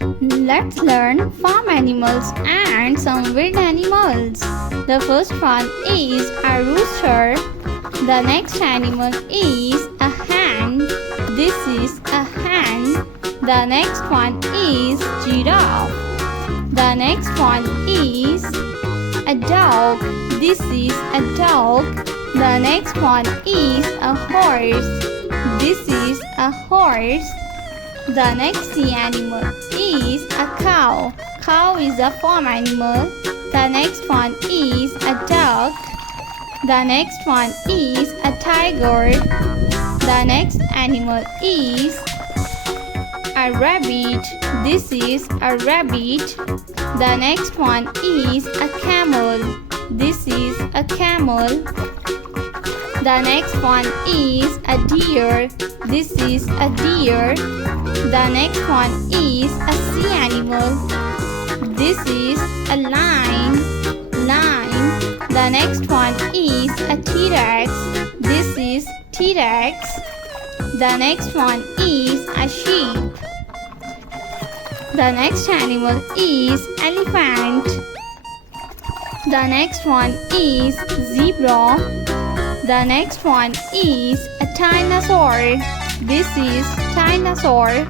Let's learn farm animals and some wild animals. The first one is a rooster. The next animal is a hen. This is a hen. The next one is giraffe. The next one is a dog. This is a dog. The next one is a horse. This is a horse. The next animal is a cow. Cow is a farm animal. The next one is a duck. The next one is a tiger. The next animal is a rabbit. This is a rabbit. The next one is a camel. This is a camel. The next one is a deer. This is a deer. The next one is a sea animal. This is a lion. The next one is a T-Rex. This is T-Rex. The next one is a sheep. The next animal is elephant. The next one is zebra. The next one is a dinosaur. This is dinosaur.